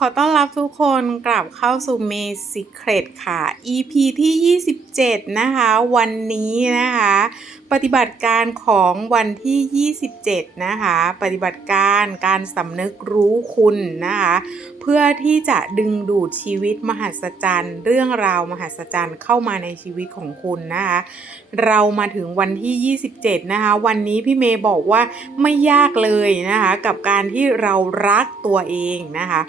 ขอต้อนรับทุกคนกลับเข้าสู่ m a Secret ค่ะ EP ที่ 27 นะคะ วันนี้นะคะ ปฏิบัติการของวันที่ 27 นะคะ ปฏิบัติการการสำนึกรู้คุณนะคะ เพื่อที่จะดึงดูดชีวิตมหัศจรรย์ เรื่องราวมหัศจรรย์เข้ามาในชีวิตของคุณนะคะ เรามาถึงวันที่ 27 นะคะ วันนี้พี่เมย์บอกว่าไม่ยากเลยนะคะ กับการที่เรารักตัวเองนะคะ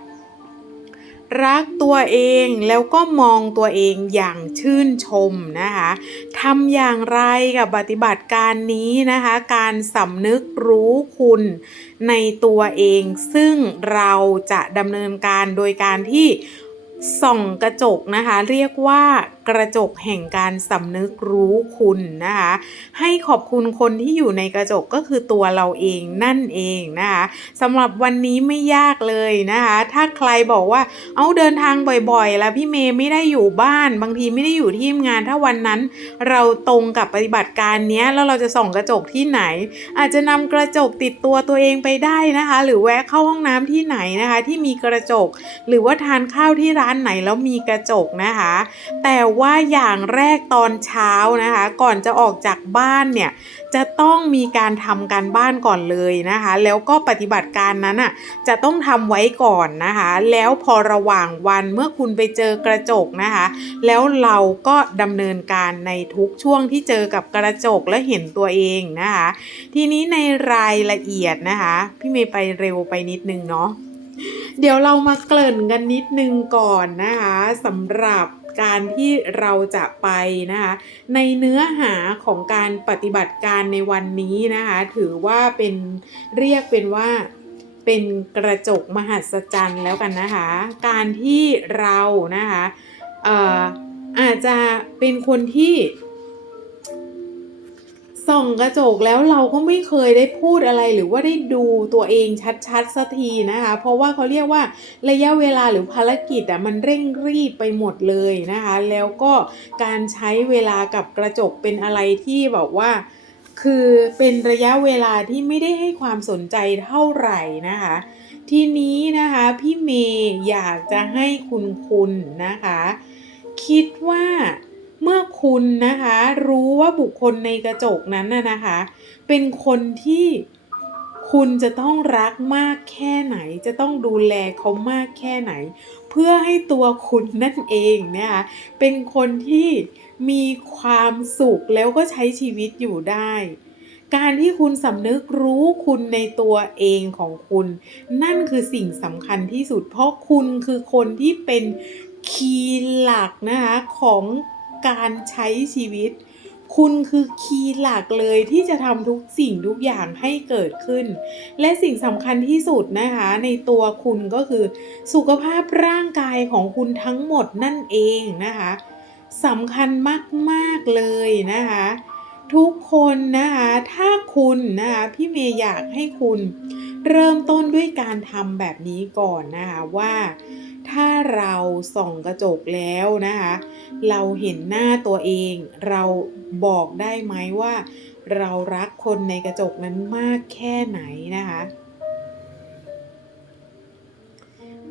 รักตัวเองแล้วก็มองตัวเองอย่างชื่นชมนะคะทำอย่างไรกับปฏิบัติการนี้นะคะ การสำนึกรู้คุณในตัวเอง ซึ่งเราจะดำเนินการโดยการที่ส่องกระจกนะคะ เรียกว่า กระจกแห่งการสำนึกรู้คุณนะคะ ให้ขอบคุณคนที่อยู่ในกระจกก็คือตัวเราเองนั่นเองนะคะสำหรับวันนี้ไม่ยากเลยนะคะ ถ้าใครบอกว่าเอาเดินทางบ่อยๆ แล้วพี่เมย์ไม่ได้อยู่บ้าน บางทีไม่ได้อยู่ที่ทำงานถ้าวันนั้น เราตรงกับปฏิบัติการนี้แล้วเราจะส่องกระจกที่ไหน อาจจะนำกระจกติดตัวตัวเองไปได้นะคะ หรือแวะเข้าห้องน้ำที่ไหนนะคะ ที่มีกระจก หรือว่าทานข้าวที่ร้านไหนแล้วมีกระจกนะคะ แต่ว่าอย่างแรกตอนเช้านะคะ ก่อนจะออกจากบ้านเนี่ยจะต้องมีการทำการบ้านก่อนเลยนะคะ แล้วก็ปฏิบัติการนั้นอะจะต้องทำไว้ก่อนนะคะ แล้วพอระหว่างวันเมื่อคุณไปเจอกระจกนะคะ แล้วเราก็ดำเนินการในทุกช่วงที่เจอกับกระจกและเห็นตัวเองนะคะ ทีนี้ในรายละเอียดนะคะ พี่เมย์ไปเร็วไปนิดนึงเนาะเดี๋ยวเรามาเกริ่นกันนิดนึงก่อนนะคะสำหรับ การที่เราจะไปนะคะในเนื้อหาของการปฏิบัติการในวันนี้นะคะถือว่าเป็นเรียกเป็นว่าเป็นกระจกมหัศจรรย์แล้วกันนะคะ การที่เรานะคะอออาจจะเป็นคนที่ ส่องกระจกแล้วเราก็ไม่เคยได้พูดอะไรหรือว่าได้ดูตัวเองชัดๆสักทีนะคะ เพราะว่าเขาเรียกว่าระยะเวลาหรือภารกิจอะมันเร่งรีบไปหมดเลยนะคะ แล้วก็การใช้เวลากับกระจกเป็นอะไรที่แบบว่า คือเป็นระยะเวลาที่ไม่ได้ให้ความสนใจเท่าไหร่นะคะ ทีนี้นะคะพี่เมย์อยากจะให้คุณคุณนะคะ คิดว่า เมื่อคุณนะคะรู้ว่าบุคคลในกระจกนั้นน่ะนะคะ เป็นคนที่คุณจะต้องรักมากแค่ไหน จะต้องดูแลเขามากแค่ไหน เพื่อให้ตัวคุณนั่นเองนะคะเป็นคนที่มีความสุขแล้วก็ใช้ชีวิตอยู่ได้ การที่คุณสำนึกรู้คุณในตัวเองของคุณ นั่นคือสิ่งสำคัญที่สุด เพราะคุณคือคนที่เป็นคีย์หลักนะคะของ การใช้ชีวิต คุณคือคีย์หลักเลยที่จะทำทุกสิ่งทุกอย่างให้เกิดขึ้น และสิ่งสำคัญที่สุดนะคะ ในตัวคุณก็คือ สุขภาพร่างกายของคุณทั้งหมดนั่นเองนะคะสำคัญมาก ๆ เลยนะคะ ทุกคนนะคะ ถ้าคุณนะคะพี่เมย์อยากให้คุณ เริ่มต้นด้วยการทำแบบนี้ก่อนนะคะว่า ถ้าเราส่องกระจกแล้วนะคะ เราเห็นหน้าตัวเอง เราบอกได้ไหมว่า เรารักคนในกระจกนั้นมากแค่ไหนนะคะ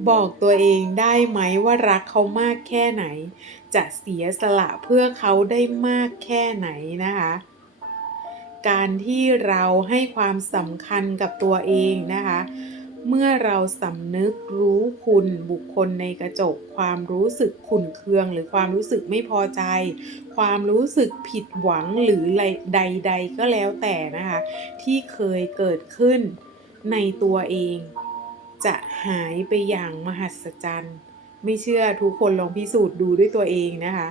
บอกตัวเองได้ไหมว่ารักเขามากแค่ไหน จะเสียสละเพื่อเขาได้มากแค่ไหนนะคะการที่เราให้ความสำคัญกับตัวเองนะคะ เมื่อเราสำนึกรู้คุณบุคคลในกระจก ความรู้สึกขุ่นเคือง หรือความรู้สึกไม่พอใจ ความรู้สึกผิดหวังหรือใด ๆ ก็แล้วแต่นะคะ ที่เคยเกิดขึ้นในตัวเอง จะหายไปอย่างมหัศจรรย์ ไม่เชื่อทุกคนลองพิสูจน์ดูด้วยตัวเองนะคะ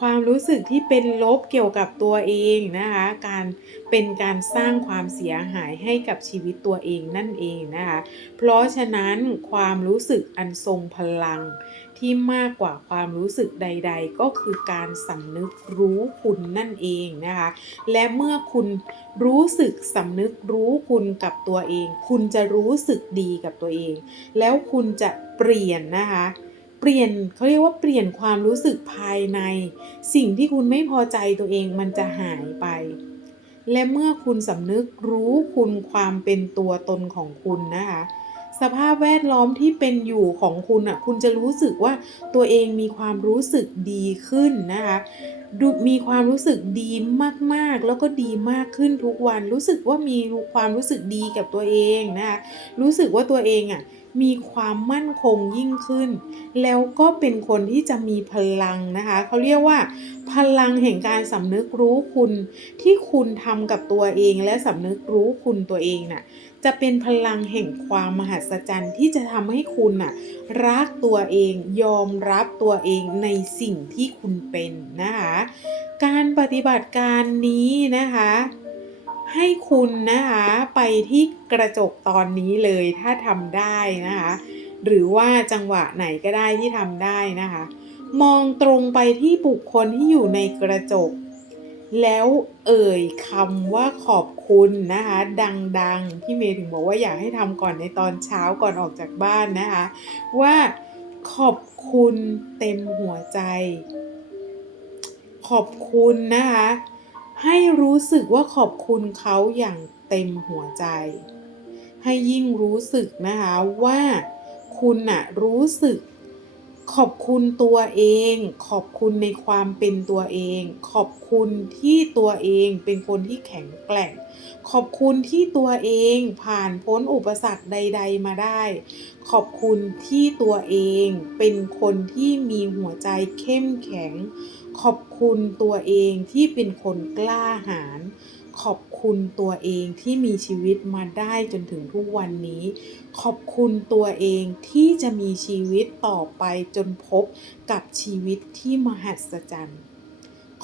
ความรู้สึกที่เป็นลบเกี่ยวกับตัวเองนะคะ การเป็นการสร้างความเสียหายให้กับชีวิตตัวเองนั่นเองนะคะ เพราะฉะนั้นความรู้สึกอันทรงพลังที่มากกว่าความรู้สึกใด ๆ ก็คือการสำนึกรู้คุณนั่นเองนะคะ และเมื่อคุณรู้สึกสำนึกรู้คุณกับตัวเอง คุณจะรู้สึกดีกับตัวเอง แล้วคุณจะเปลี่ยนนะคะ เปลี่ยนเขาเรียกว่าเปลี่ยนความรู้สึกภายใน สิ่งที่คุณไม่พอใจตัวเองมันจะหายไป และเมื่อคุณสำนึกรู้คุณความเป็นตัวตนของคุณนะคะสภาพแวดล้อมที่เป็นอยู่ของคุณอะ คุณจะรู้สึกว่าตัวเองมีความรู้สึกดีขึ้นนะคะดูมีความรู้สึกดีมากๆ แล้วก็ดีมากขึ้นทุกวัน รู้สึกว่ามีความรู้สึกดีกับตัวเองนะคะรู้สึกว่าตัวเองอะ มีความมั่นคงยิ่งขึ้น แล้วก็เป็นคนที่จะมีพลังนะคะเขาเรียกว่า พลังแห่งการสำนึกรู้คุณที่คุณทำกับตัวเองและสำนึกรู้คุณตัวเองน่ะจะเป็นพลังแห่งความมหัศจรรย์ที่จะทำให้คุณน่ะรักตัวเองยอมรับตัวเองในสิ่งที่คุณเป็นนะคะ การปฏิบัติการนี้นะคะ ให้คุณนะคะไปที่กระจกตอนนี้เลยถ้าทำได้นะคะ หรือว่าจังหวะไหนก็ได้ที่ทำได้นะคะ มองตรงไปที่บุคคลที่อยู่ในกระจก แล้วเอ่ยคำว่าขอบคุณนะคะ ดังๆพี่เมย์ถึงบอกว่าอยากให้ทำก่อนในตอนเช้าก่อนออกจากบ้านนะคะ ว่าขอบคุณเต็มหัวใจ ขอบคุณนะคะ ให้รู้สึกว่าขอบคุณเขาอย่างเต็มหัวใจ ให้ยิ่งรู้สึกนะคะว่าคุณน่ะรู้สึกขอบคุณตัวเอง ขอบคุณในความเป็นตัวเอง ขอบคุณที่ตัวเองเป็นคนที่แข็งแกร่ง ขอบคุณที่ตัวเองผ่านพ้นอุปสรรคใด ๆ มาได้ ขอบคุณที่ตัวเองเป็นคนที่มีหัวใจเข้มแข็ง ขอบคุณตัวเองที่เป็นคนกล้าหาญขอบคุณตัวเองที่มีชีวิตมาได้จนถึงทุกวันนี้ ขอบคุณตัวเองที่จะมีชีวิตต่อไปจนพบกับชีวิตที่มหัศจรรย์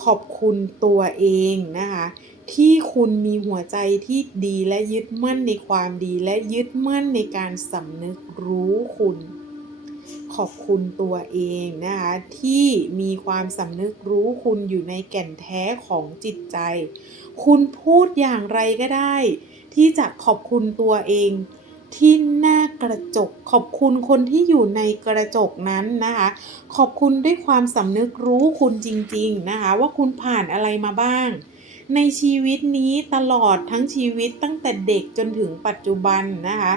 ขอบคุณตัวเองนะคะที่คุณมีหัวใจที่ดีและยึดมั่นในความดีและยึดมั่นในการสำนึกรู้คุณ ขอบคุณตัวเองนะคะที่มีความสำนึกรู้คุณอยู่ในแก่นแท้ของจิตใจ คุณพูดอย่างไรก็ได้ ที่จะขอบคุณตัวเองที่หน้ากระจก ขอบคุณคนที่อยู่ในกระจกนั้นนะคะ ขอบคุณด้วยความสำนึกรู้คุณจริง ๆ นะคะ ว่าคุณผ่านอะไรมาบ้าง ในชีวิตนี้ตลอดทั้งชีวิตตั้งแต่เด็กจนถึงปัจจุบันนะคะ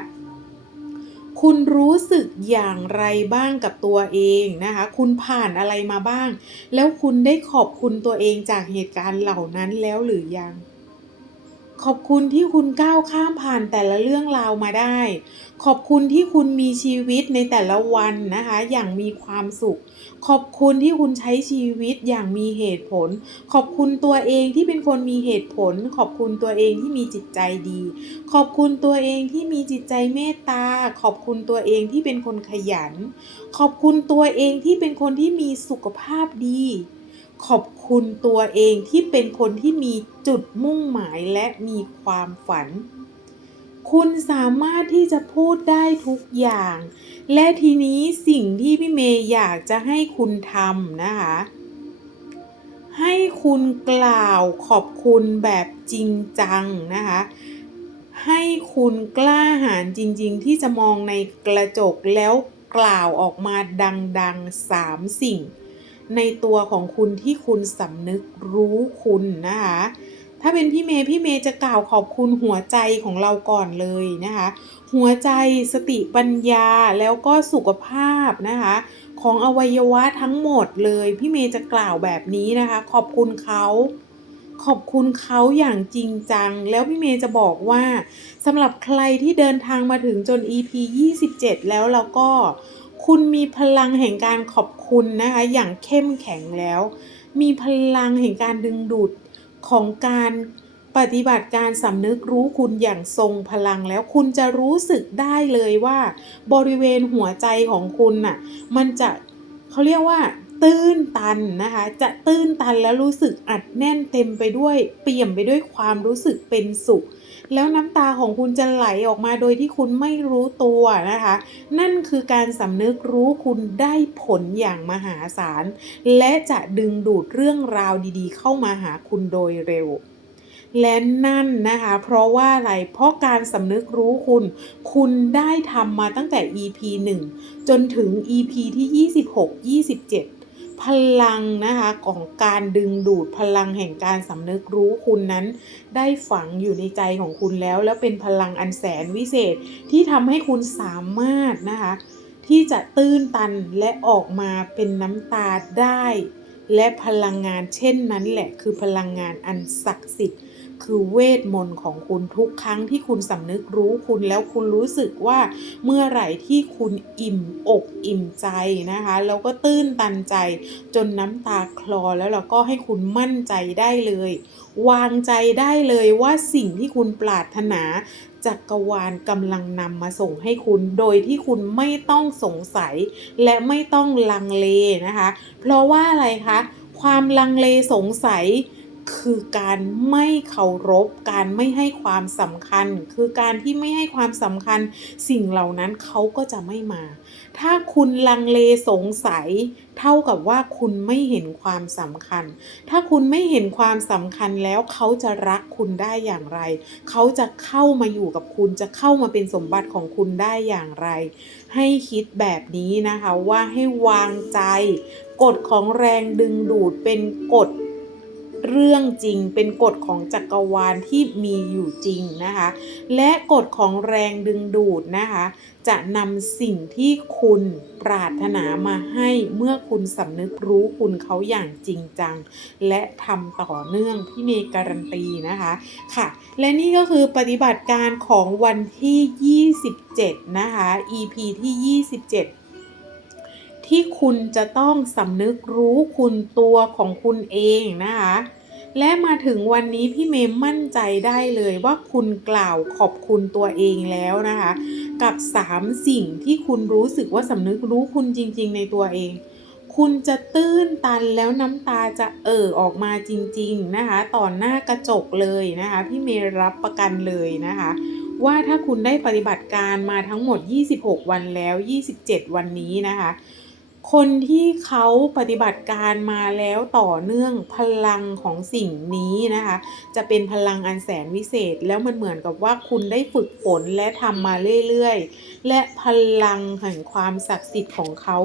คุณรู้สึกอย่างไรบ้างกับตัวเองนะคะ คุณผ่านอะไรมาบ้าง แล้วคุณได้ขอบคุณตัวเองจากเหตุการณ์เหล่านั้นแล้วหรือยัง ขอบคุณที่คุณก้าวข้ามผ่านแต่ละเรื่องราวมาได้ ขอบคุณที่คุณมีชีวิตในแต่ละวันนะคะ อย่างมีความสุข ขอบคุณที่คุณใช้ชีวิตอย่างมีเหตุผล ขอบคุณตัวเองที่เป็นคนมีเหตุผล ขอบคุณตัวเองที่มีจิตใจดี ขอบคุณตัวเองที่มีจิตใจเมตตา ขอบคุณตัวเองที่เป็นคนขยัน ขอบคุณตัวเองที่เป็นคนที่มีสุขภาพดี ขอบคุณตัวเองที่เป็นคนที่มีจุดมุ่งหมายและมีความฝัน คุณสามารถที่จะพูดได้ทุกอย่าง และทีนี้สิ่งที่พี่เมย์อยากจะให้คุณทำนะคะ ให้คุณกล่าวขอบคุณแบบจริงจังนะคะ ให้คุณกล้าหาญจริง ๆ ที่จะมองในกระจกแล้วกล่าวออกมาดังๆสามสิ่ง ในตัวของคุณที่คุณสำนึกรู้คุณนะคะ ถ้าเป็นพี่เมย์พี่เมย์จะกล่าวขอบคุณหัวใจของเราก่อนเลยนะคะ หัวใจสติปัญญาแล้วก็สุขภาพนะคะของอวัยวะทั้งหมดเลย พี่เมย์จะกล่าวแบบนี้นะคะ ขอบคุณเขาขอบคุณเขาอย่างจริงจัง แล้วพี่เมย์จะบอกว่าสำหรับใครที่เดินทางมาถึงจน EP 27 แล้วแล้วก็ คุณมีพลังแห่งการขอบคุณนะคะ อย่างเข้มแข็งแล้ว มีพลังแห่งการดึงดูด ของการปฏิบัติการสำนึกรู้คุณอย่างทรงพลังแล้วคุณจะรู้สึกได้เลยว่า บริเวณหัวใจของคุณน่ะ มันจะเขาเรียกว่า ตื้นตันนะคะ จะตื้นตันแล้วรู้สึกอัดแน่นเต็มไปด้วย เปี่ยมไปด้วยความรู้สึกเป็นสุข แล้วน้ำตาของคุณจะไหลออกมาโดยที่คุณไม่รู้ตัวนะคะ นั่นคือการสำนึกรู้คุณได้ผลอย่างมหาศาล และจะดึงดูดเรื่องราวดีๆ เข้ามาหาคุณโดยเร็วและนั่นนะคะ เพราะว่าอะไร เพราะการสำนึกรู้คุณ คุณได้ทำมาตั้งแต่ EP 1 จนถึง EP ที่ 26 27 พลังนะคะของการดึงดูดพลังแห่งการสำนึกรู้คุณนั้น ได้ฝังอยู่ในใจของคุณแล้ว แล้วเป็นพลังอันแสนวิเศษที่ทำให้คุณสามารถนะคะ ที่จะตื้นตันและออกมาเป็นน้ำตาได้ และพลังงานเช่นนั้นแหละคือพลังงานอันศักดิ์สิทธิ์ คือเวทมนต์ของคุณทุกครั้งที่คุณสำนึกรู้คุณแล้วคุณรู้สึกว่าเมื่อไหร่ที่คุณอิ่มอกอิ่มใจนะคะแล้วก็ตื้นตันใจจนน้ำตาคลอแล้วเราก็ให้คุณมั่นใจได้เลย วางใจได้เลยว่าสิ่งที่คุณปรารถนาจักรวาลกำลังนำมาส่งให้คุณโดยที่คุณไม่ต้องสงสัย และไม่ต้องลังเลนะคะ เพราะว่าอะไรคะ ความลังเลสงสัย คือการไม่เคารพ การไม่ให้ความสำคัญ คือการที่ไม่ให้ความสำคัญ สิ่งเหล่านั้นเขาก็จะไม่มา ถ้าคุณลังเลสงสัย เท่ากับว่าคุณไม่เห็นความสำคัญ ถ้าคุณไม่เห็นความสำคัญแล้วเขาจะรักคุณได้อย่างไร เขาจะเข้ามาอยู่กับคุณ จะเข้ามาเป็นสมบัติของคุณได้อย่างไร ให้คิดแบบนี้นะคะว่าให้วางใจ กฎของแรงดึงดูดเป็นกฎ เรื่องจริง เป็นกฎของจักรวาลที่มีอยู่จริงนะคะ และกฎของแรงดึงดูดนะคะ จะนำสิ่งที่คุณปรารถนามาให้เมื่อคุณสำนึกรู้คุณเขาอย่างจริงจัง และทำต่อเนื่องพี่เมย์การันตีนะคะค่ะ และนี่ก็คือปฏิบัติการของวันที่ 27 นะคะ EP ที่ 27 ที่คุณจะต้องสำนึกรู้คุณตัวของคุณเองนะคะ และมาถึงวันนี้พี่เมย์มั่นใจได้เลยว่าคุณกล่าวขอบคุณตัวเองแล้วนะคะ กับ 3 สิ่งที่คุณรู้สึกว่าสำนึกรู้คุณจริง ๆ ในตัวเอง คุณจะตื้นตันแล้วน้ำตาจะเอ่อออกมาจริง ๆ นะคะ ต่อหน้ากระจกเลยนะคะ พี่เมย์รับประกันเลยนะคะว่าถ้าคุณได้ปฏิบัติการมาทั้งหมด 26 วันแล้ว 27 วันนี้นะคะ คนที่เขาปฏิบัติการมาแล้วต่อเนื่องพลังของสิ่งนี้นะคะ จะเป็นพลังอันแสนวิเศษ แล้วมันเหมือนกับว่าคุณได้ฝึกฝนและทำมาเรื่อยๆ และพลังแห่งความศักดิ์สิทธิ์ของเขา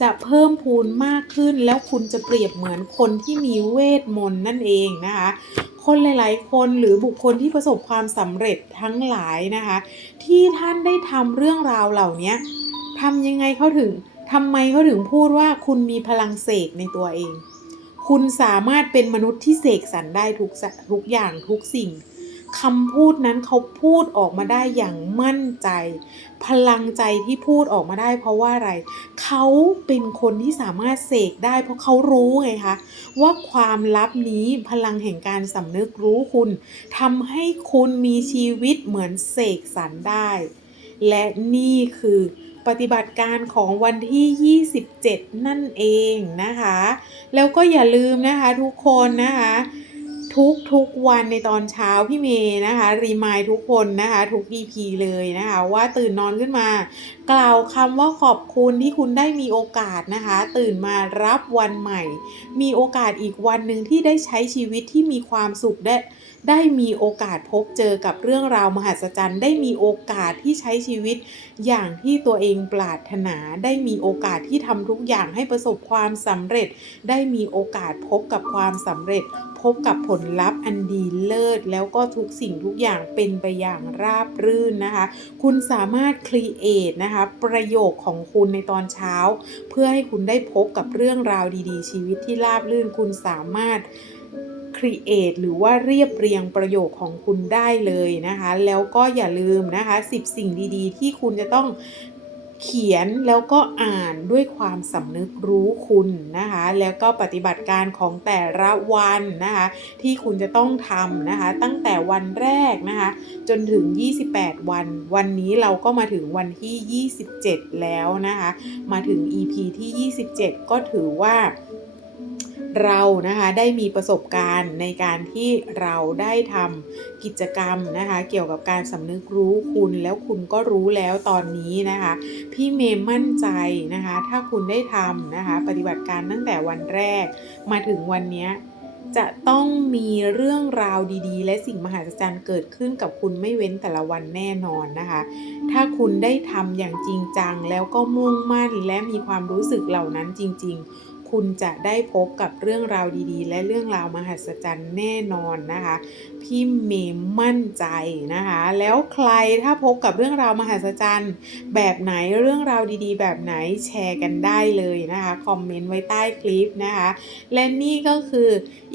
จะเพิ่มพูนมากขึ้น แล้วคุณจะเปรียบเหมือนคนที่มีเวทมนต์นั่นเองนะคะคนหลาย ๆ คนหรือบุคคลที่ประสบความสำเร็จทั้งหลายนะคะ ที่ท่านได้ทำเรื่องราวเหล่านี้ทำยังไงเขาถึง ทำไมเขาถึงพูดว่าคุณมีพลังเสกในตัวเอง คุณสามารถเป็นมนุษย์ที่เสกสรรได้ทุกทุกอย่างทุกสิ่งคำพูดนั้นเขาพูดออกมาได้อย่างมั่นใจ พลังใจที่พูดออกมาได้ เพราะว่าอะไร เขาเป็นคนที่สามารถเสกได้ เพราะเขารู้ไงคะว่าความลับนี้พลังแห่งการสำนึกรู้คุณทำให้คุณมีชีวิตเหมือนเสกสรรได้ และนี่คือปฏิบัติการของวันที่ 27 นั่นเองนะคะ แล้วก็อย่าลืมนะคะทุกคนนะคะ ทุกทุกวันในตอนเช้าพี่เมย์นะคะ รีมายทุกคนนะคะ ทุก EP เลยนะคะ ว่าตื่นนอนขึ้นมา กล่าวคำว่าขอบคุณที่คุณได้มีโอกาสนะคะ ตื่นมารับวันใหม่ มีโอกาสอีกวันหนึ่งที่ได้ใช้ชีวิตที่มีความสุขได้ ได้มีโอกาสพบเจอกับเรื่องราวมหัศจรรย์ได้มีโอกาสที่ใช้ชีวิต อย่างที่ตัวเองปรารถนา ได้มีโอกาสที่ทำทุกอย่างให้ประสบความสำเร็จ ได้มีโอกาสพบกับความสำเร็จ พบกับผลลัพธ์อันดีเลิศ แล้วก็ทุกสิ่งทุกอย่างเป็นไปอย่างราบรื่นนะคะ คุณสามารถครีเอทนะคะประโยคของคุณในตอนเช้า เพื่อให้คุณได้พบกับเรื่องราวดีๆ ชีวิตที่ราบรื่นคุณสามารถ ครีเอทหรือว่าเรียบเรียงประโยคของคุณได้เลยนะคะ แล้วก็อย่าลืมนะคะ 10 สิ่งดีๆ ที่คุณจะต้องเขียนแล้วก็อ่านด้วยความสำนึกรู้คุณนะคะ แล้วก็ปฏิบัติการของแต่ละวันนะคะ ที่คุณจะต้องทำนะคะ ตั้งแต่วันแรกนะคะ จนถึง 28 วัน วันนี้เราก็มาถึงวันที่ 27 แล้วนะคะ มาถึง EP ที่ 27 ก็ถือว่า เรานะคะได้มีประสบการณ์ในการที่เราได้ทำกิจกรรมนะคะ เกี่ยวกับการสำนึกรู้คุณแล้วคุณก็รู้แล้วตอนนี้นะคะ พี่เมย์มั่นใจนะคะ ถ้าคุณได้ทำนะคะ ปฏิบัติการตั้งแต่วันแรก มาถึงวันนี้จะต้องมีเรื่องราวดีๆ และสิ่งมหัศจรรย์เกิดขึ้นกับคุณไม่เว้นแต่ละวันแน่นอนนะคะ ถ้าคุณได้ทำอย่างจริงจังแล้วก็มุ่งมั่นและมีความรู้สึกเหล่านั้นจริง ๆ คุณจะได้พบกับเรื่องราวดีๆ และเรื่องราวมหัศจรรย์แน่นอนนะคะ พี่เมย์มั่นใจนะคะ แล้วใครถ้าพบกับเรื่องราวมหัศจรรย์ แบบไหนเรื่องราวดีๆ แบบไหนแชร์กันได้เลยนะคะ คอมเมนต์ไว้ใต้คลิปนะคะ และนี่ก็คือ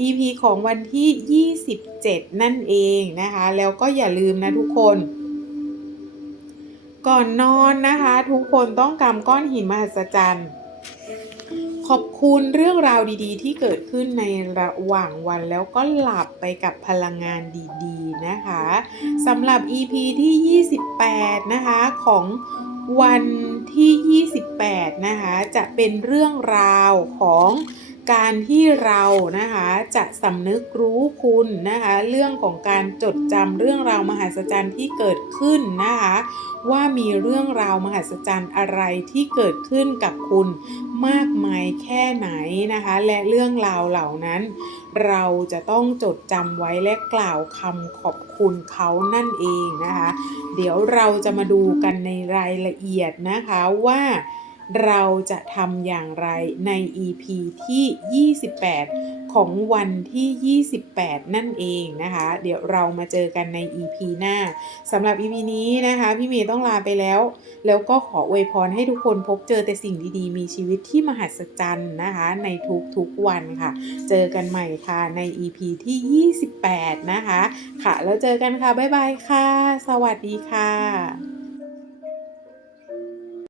EP ของวันที่ 27 นั่นเองนะคะ แล้วก็อย่าลืมนะทุกคนก่อนนอนนะคะ ทุกคนต้องกำก้อนหินมหัศจรรย์ ขอบคุณเรื่องราวดีๆ ที่เกิดขึ้นในระหว่างวันแล้วก็หลับไปกับพลังงานดีๆนะคะสำหรับ EP ที่ 28 นะคะของวันที่ 28 นะคะ จะเป็นเรื่องราวของ การที่เรานะคะจะสำนึกรู้คุณนะคะ เรื่องของการจดจำเรื่องราวมหัศจรรย์ที่เกิดขึ้นนะคะ ว่ามีเรื่องราวมหัศจรรย์อะไรที่เกิดขึ้นกับคุณมากมายแค่ไหนนะคะ และเรื่องราวเหล่านั้น เราจะต้องจดจำไว้และกล่าวคำขอบคุณเขานั่นเองนะคะ เดี๋ยวเราจะมาดูกันในรายละเอียดนะคะว่า เราจะทำอย่างไรใน EP ที่ 28 ของวันที่ 28 นั่นเองนะคะ เดี๋ยวเรามาเจอกันใน EP หน้าสำหรับ EP นี้นะคะ พี่เมย์ต้องลาไปแล้ว แล้วก็ขออวยพรให้ทุกคนพบเจอแต่สิ่งดีๆ มีชีวิตที่มหัศจรรย์นะคะ ในทุกๆวันค่ะ เจอกันใหม่ค่ะใน EP ที่ 28 นะคะ ค่ะ แล้วเจอกันค่ะ บ๊ายบายค่ะ สวัสดีค่ะ